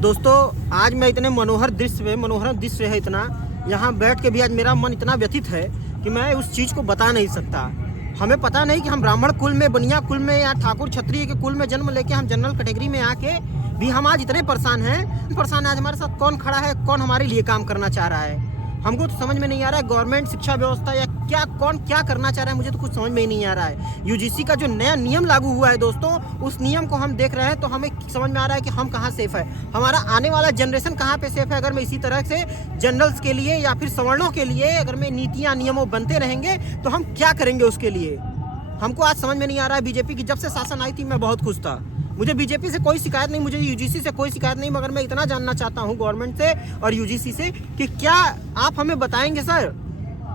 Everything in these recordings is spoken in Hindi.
दोस्तों आज मैं इतने मनोहर दृश्य है इतना, यहाँ बैठ के भी आज मेरा मन इतना व्यथित है कि मैं उस चीज़ को बता नहीं सकता। हमें पता नहीं कि हम ब्राह्मण कुल में, बनिया कुल में या ठाकुर क्षत्रिय के कुल में जन्म लेके हम जनरल कैटेगरी में आके भी हम आज इतने परेशान हैं। आज हमारे साथ कौन खड़ा है, कौन हमारे लिए काम करना चाह रहा है, हमको तो समझ में नहीं आ रहा है। गवर्नमेंट शिक्षा व्यवस्था या क्या, कौन क्या करना चाह रहा है, मुझे तो कुछ समझ में ही नहीं आ रहा है। यूजीसी का जो नया नियम लागू हुआ है दोस्तों, उस नियम को हम देख रहे हैं तो हमें समझ में आ रहा है कि हम कहाँ सेफ है, हमारा आने वाला जनरेशन कहाँ पे सेफ है। अगर मैं इसी तरह से जनरल्स के लिए या फिर सवर्णों के लिए अगर मैं नीतियाँ नियमों बनते रहेंगे तो हम क्या करेंगे उसके लिए, हमको आज समझ में नहीं आ रहा है। बीजेपी की जब से शासन आई थी मैं बहुत खुश था, मुझे बीजेपी से कोई शिकायत नहीं, मुझे यूजीसी से कोई शिकायत नहीं, मगर मैं इतना जानना चाहता हूं गवर्नमेंट से और यूजीसी से कि क्या आप हमें बताएंगे सर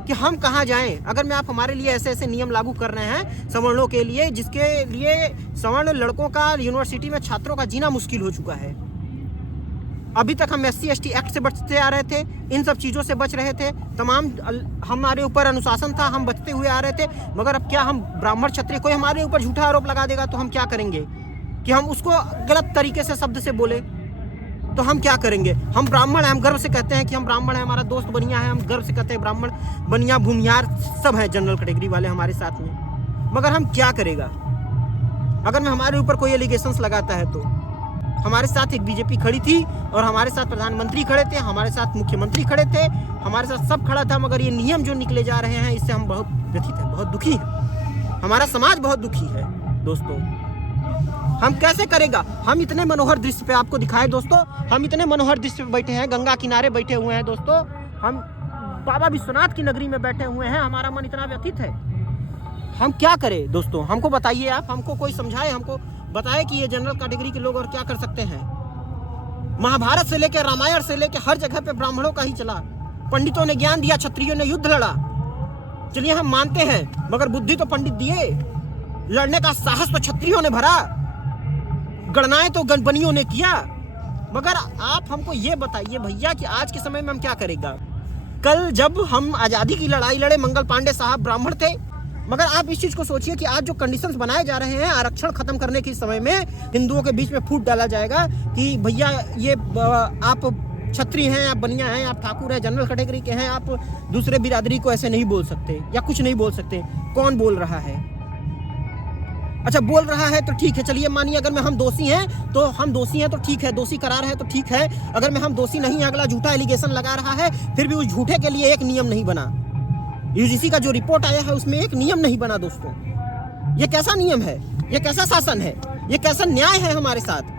कि हम कहां जाएं, अगर मैं आप हमारे लिए ऐसे ऐसे नियम लागू कर रहे हैं सवर्णों के लिए, जिसके लिए सवर्ण लड़कों का यूनिवर्सिटी में छात्रों का जीना मुश्किल हो चुका है। अभी तक हम SC/ST एक्ट से बचते आ रहे थे, इन सब चीज़ों से बच रहे थे, तमाम हमारे ऊपर अनुशासन था, हम बचते हुए आ रहे थे। मगर अब क्या हम ब्राह्मण क्षत्रिय, कोई हमारे ऊपर झूठा आरोप लगा देगा तो हम क्या करेंगे कि हम उसको गलत तरीके से शब्द से बोले तो हम क्या करेंगे। हम ब्राह्मण हैं, हम गर्व से कहते हैं कि हम ब्राह्मण हैं, हमारा दोस्त बनिया है, हम गर्व से कहते हैं ब्राह्मण बनिया भूमियार सब हैं जनरल कैटेगरी वाले हमारे साथ में। मगर हम क्या करेगा अगर मैं हमारे ऊपर कोई एलिगेशंस लगाता है तो। हमारे साथ एक बीजेपी खड़ी थी और हमारे साथ प्रधानमंत्री खड़े थे, हमारे साथ मुख्यमंत्री खड़े थे, हमारे साथ सब खड़ा था। मगर ये नियम जो निकले जा रहे हैं इससे हम बहुत व्यथित हैं, बहुत दुखी हैं, हमारा समाज बहुत दुखी है दोस्तों। हम कैसे करेगा। हम इतने मनोहर दृश्य पे आपको दिखाए दोस्तों, हम इतने मनोहर दृश्य पे बैठे हैं, गंगा किनारे बैठे हुए हैं दोस्तों, हम बाबा विश्वनाथ की नगरी में बैठे हुए हैं, हमारा मन इतना व्यथित है। हम क्या करें दोस्तों, हमको बताइए आप, हमको कोई समझाए, हमको बताए कि ये जनरल कैटेगरी के लोग और क्या कर सकते हैं। महाभारत से लेकर रामायण से लेकर हर जगह पे ब्राह्मणों का ही चला, पंडितों ने ज्ञान दिया, क्षत्रियों ने युद्ध लड़ा, चलिए हम मानते हैं, मगर बुद्धि तो पंडित दिए, लड़ने का साहस तो क्षत्रियों ने भरा, गणनाएं तो गणबनियों ने किया। मगर आप हमको ये बताइए भैया कि आज के समय में हम क्या करेगा। कल जब हम आज़ादी की लड़ाई लड़े, मंगल पांडे साहब ब्राह्मण थे, मगर आप इस चीज़ को सोचिए कि आज जो कंडीशंस बनाए जा रहे हैं आरक्षण खत्म करने के समय में हिंदुओं के बीच में फूट डाला जाएगा कि भैया ये आप क्षत्रिय हैं, आप बनिया हैं, आप ठाकुर हैं, जनरल कैटेगरी के हैं, आप दूसरे बिरादरी को ऐसे नहीं बोल सकते या कुछ नहीं बोल सकते। कौन बोल रहा है? अच्छा बोल रहा है तो ठीक है, चलिए मानिए अगर मैं हम दोषी हैं तो हम दोषी हैं तो ठीक है, दोषी करार है तो ठीक है। अगर मैं हम दोषी नहीं है, अगला झूठा एलिगेशन लगा रहा है, फिर भी उस झूठे के लिए एक नियम नहीं बना। यूजीसी का जो रिपोर्ट आया है उसमें एक नियम नहीं बना दोस्तों। ये कैसा नियम है, ये कैसा शासन है, ये कैसा न्याय है हमारे साथ।